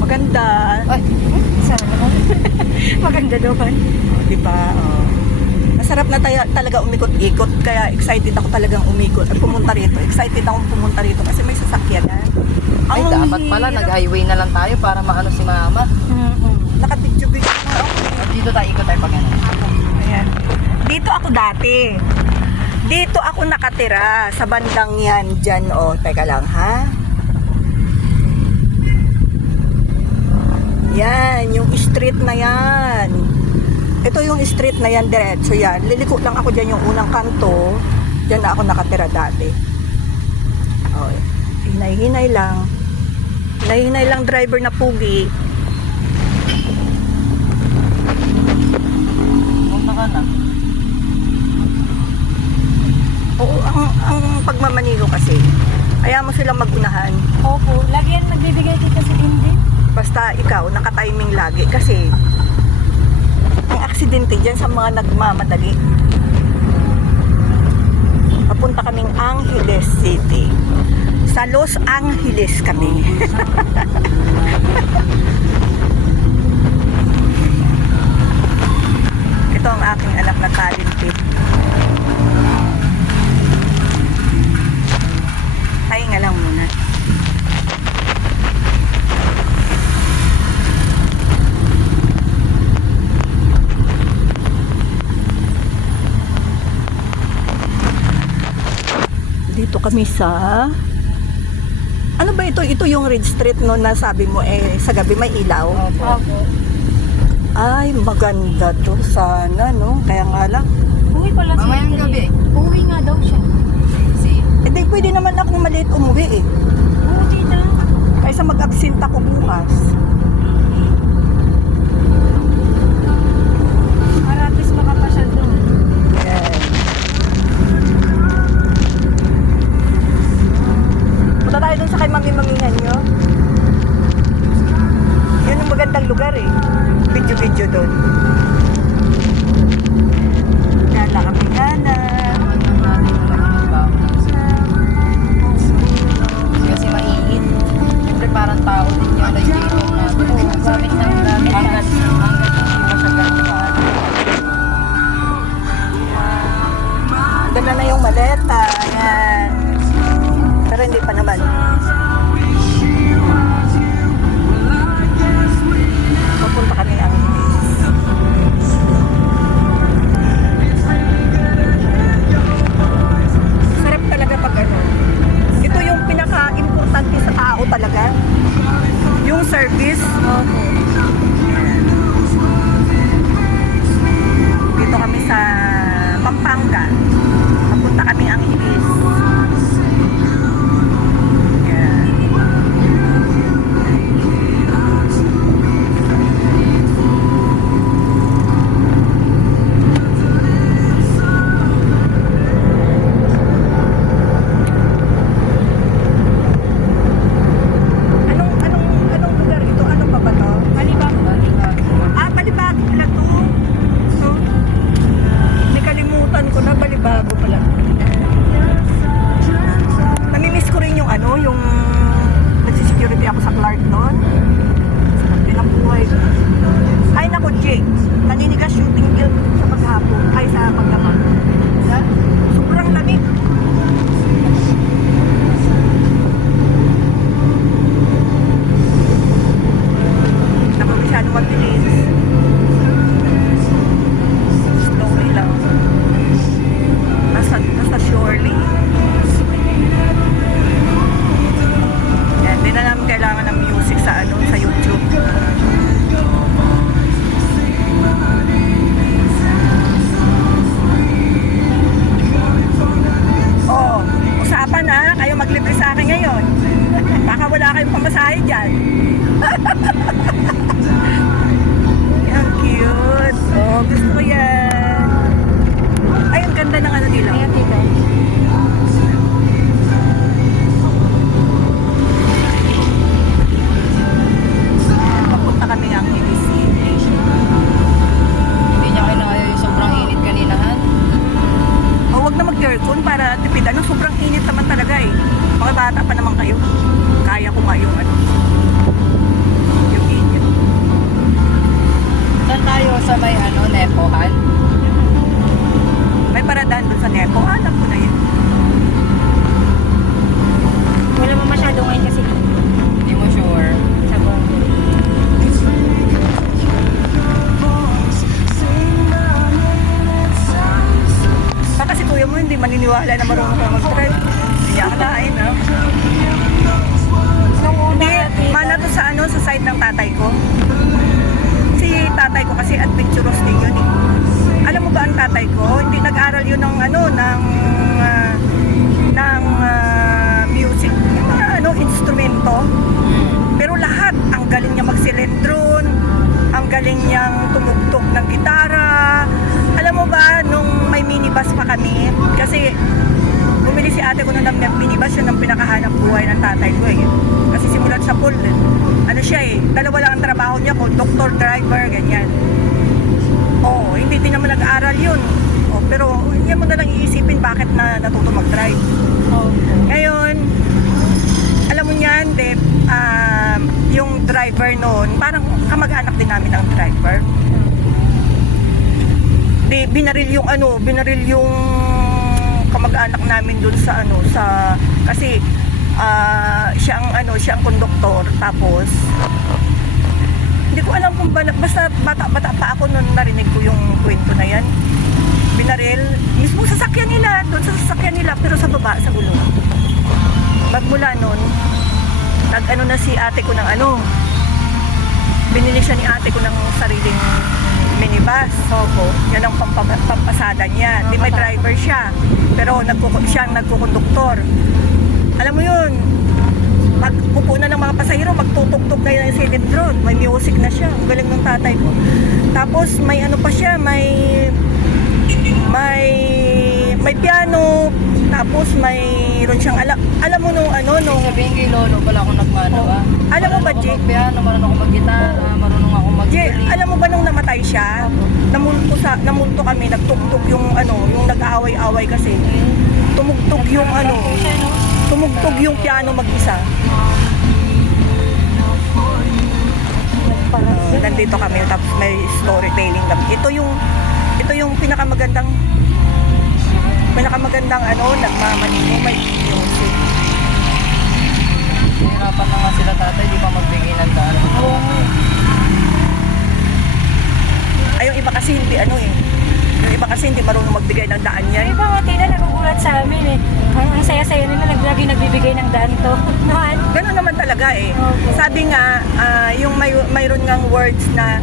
Maganda. Ay, sana. Maganda naman. Diba? Oh. Masarap na tayo talaga umikot-ikot. Kaya excited ako talagang umikot at pumunta rito. Excited akong pumunta rito kasi may sasakyan. Ay, dapat pala nag-highway na lang tayo para maano si mama. Nakapidyo-bidyo na ako. Dito tayo ikot tayo pag ano. Ayan. Dito ako dati. Dito ako nakatira sa bandang yan dyan. O, teka lang ha. Yan, yung street na yan. Ito yung street na yan, diretso yan. Liliko lang ako dyan yung unang kanto. Dyan na ako nakatira dati. O, hinay-hinay lang. Hinay-hinay lang driver na pugi. Punta ka na. Oo, ang pagmamaniho kasi. Kaya mo silang magunahan. Opo, lagi yan nagbibigay kita sa hindi. Basta ikaw, nakatiming lagi. Kasi, ang aksidente dyan sa mga nagmamadali. Papunta kaming Angeles City. Sa Los Angeles kami. Ito ang aking anak na talented. Pahinga lang muna. Dito kami sa ano ba ito? Ito yung Ridge Street no na sabi mo sa gabi may ilaw. Opo. Ay, maganda to sana no. Kaya nga lang. Uwi pala siya. Mamayang gabi. Uwi nga daw siya. Hindi pwede naman akong maliit umuwi Oo, tita. Kaysa mag-absent ako bukas. Para at least makapasyal doon. Ayan. Punta tayo dun sa kay mami-mamingan nyo. Yun ang magandang lugar Video-video dun. Kala kami kana. Kasi mainit. Siyempre parang tao din yung radiator natin. Oo, gamit ng gamit. Hanggat hindi pa siya ganito paano. Dala na yung maleta. Ayan. Pero hindi pa naman. Papunta kami ang sarap talaga pag ano. Ito yung pinaka-importante sa tao talaga. Yung service. Dito kami sa Pampanga. Papunta kami ang Ibis. Ayan. Anong lugar ito? Ano pa ba to? Malibang. Balibago pala to. So, hindi kalimutan ko na Balibago pala. Namimiss ko rin yung yung nagsisecurity ako sa Clark noon. Sarap din ang buhay. Ay naku, Jake. Naninigas shooting guild sa paghapon. Ay, sa pagdamag. Sobrang lamig. Naku, masyadong mabilis. Slowly lang. Nasa surely. Yan, di na namin kailangan ng music sa sa YouTube. Oh, usapan kayo maglibre sa akin ngayon. Baka wala kayong pamasahe dyan. Ang cute. Oh, gusto ko yan. Ay, ang ganda ng nila. Ayan, tita. Papunta kami ang ABC. Hindi niya kinaya yung sobrang init kaninahan. O, wag na mag-aircon para tipid. Sobrang init naman talaga Mga bata pa naman kayo. Kaya ko nga yung din ng tatay ko. Si tatay ko kasi adventurous din yun eh. Alam mo ba ang tatay ko, hindi nag-aral yun ng music, yung mga instrumento. Pero lahat, ang galing niya magsilindron, ang galing niyang tumugtog ng gitara. Alam mo ba, nung may minibus pa kami, kasi bumili si ate ko ng minibus, yun ang pinakahanap buhay ng tatay ko eh. Kasi simulat sa pool, ano siya eh, dalawa lang ang trabaho niya, conductor, driver, ganyan. Oo, hindi din naman nag-aral yun. Oh, pero hindi mo na lang iisipin bakit na natuto mag-drive. Ngayon, alam mo niyan, Deb, yung driver noon, parang kamag-anak din namin ang driver. Binaril yung kamag-anak namin dun sa kasi siya ang konduktor, tapos hindi ko alam kung basta bata pa ako nung narinig ko yung kwento na yan. Binaril mismo sasakyan nila, doon sa sasakyan nila, pero sa baba, sa gulong. Magmula nun, nag-ano na si ate ko ng binili siya ni ate ko ng sariling minibus. Opo, yan ang pampasada niya. Di may driver siya, pero siya ang nagkukonduktor. Alam mo yun, magpupo na ng mga pasahero, magtutugtog na yun ang silindron. May music na siya, ang galing ng tatay ko. Tapos may pa siya, may piano, tapos mayroon siyang alam mo nung Sabihin kay Lolo, wala akong nagmana ba? Alam mo ba, Jake? Piano, marunong ako mag-gitara, marunong ako mag-violin. Alam mo ba nung namatay siya, namulto kami, nagtugtog yung nag-aaway-away kasi. Tumugtog yung tumugtog yung piano mag-isa. Nandito kami, tapos may storytelling kami. Ito yung pinakamagandang nagmamaningo, may music. Nahirapan na nga sila tatay, di pa magbigay ng daan. Ay, yung iba kasi hindi yung iba kasi hindi marunong magbigay ng daan yan. Yung iba nga tila nagugulat sa amin eh. Ang saya-saya nila, lagi nagbibigay ng daan to. Noon. Ganun naman talaga eh. Okay. Sabi nga, yung mayroon ngang words na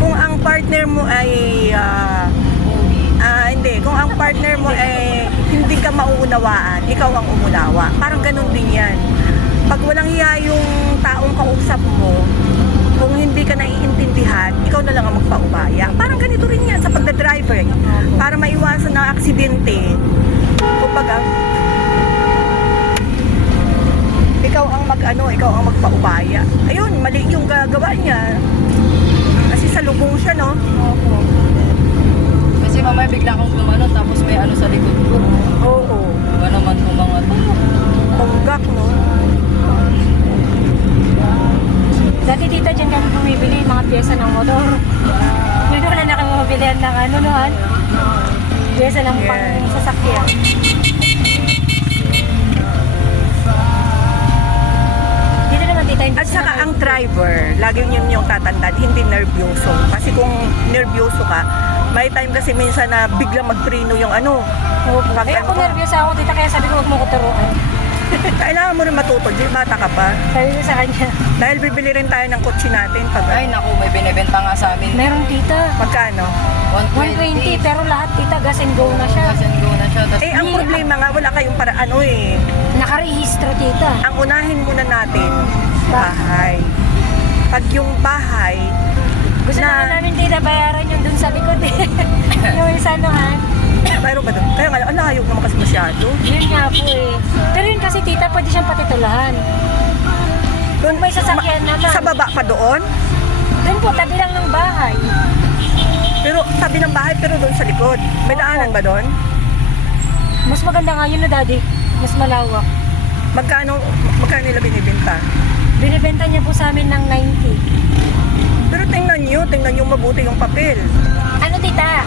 kung ang partner mo ay kung ang partner mo ay hindi ka mauunawaan, ikaw ang umunawa. Parang ganun din yan. Pag walang hiya yung taong kausap mo, kung hindi ka naiintindihan, ikaw na lang ang magpaubaya. Parang ganito rin yan sa pagdadriver. Para maiwasan ng aksidente, kumbaga, ikaw ang magpaubaya. Ayun, mali yung gagawa niya. Kasi sa lubong siya, no? Kasi mamaya bigla akong gumano, tapos may sa likod ko. Oo. Ba naman kung mga to? Tunggak, no? Dati tita dyan kami bumibili mga pyesa ng motor. Ngayon wala na kami mabilihan ng noon. Pyesa ng pang sasakyan. Dito naman tita, hindi At saka ang driver, lagi yun yung tatandaan, hindi nervyoso. Kasi kung nervyoso ka, may time kasi minsan na biglang magpreno yung Kaya ako nervous ako tita, kaya sabi ko huwag mo ko turuan. Kailangan mo rin matuto, di bata ka pa. Sabi ko sa kanya, Dahil bibili rin tayo ng kotse natin pag Ay naku, may binibenta nga sa amin. meron tita. magkano. 120 pero lahat tita gas and go na siya. Gas and go na siya. Tapos, Ang problema nga, wala kayong Nakarehistro tita. Ang unahin muna natin, bahay. Pag yung bahay, Gusto naman namin tita bayaran yung dun sa likod eh. Yung isa mayroon ba doon? Kaya nga, ang layo naman kasi masyado. Yun nga po eh. Pero yun kasi tita, pwede siyang patitulahan. Doon, May sasakyan naman. Sa baba pa doon? Doon po, tabi lang ng bahay. Pero tabi ng bahay, pero doon sa likod. May daanan ba doon? Mas maganda nga yun na daddy. Mas malawak. Magkano nila binibenta? Binibenta niya po sa amin ng 90. Pero tingnan nyo mabuti yung papel. Ano tita,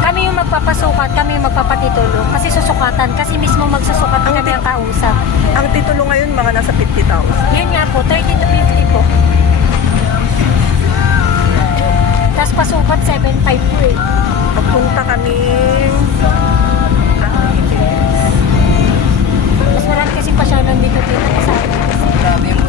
kami yung magpapasukat, kami yung magpapatitulo. Kasi susukatan, kasi mismo magsusukat Ang kami ang kausap. Ang titulo ngayon, mga nasa 50,000. Yun nga po, 30 to 50 po. Tapos pasukat, 7.5 po eh. Pagpunta kami, Mas marami kasi pasyalan dito tita sa amin. grabe yung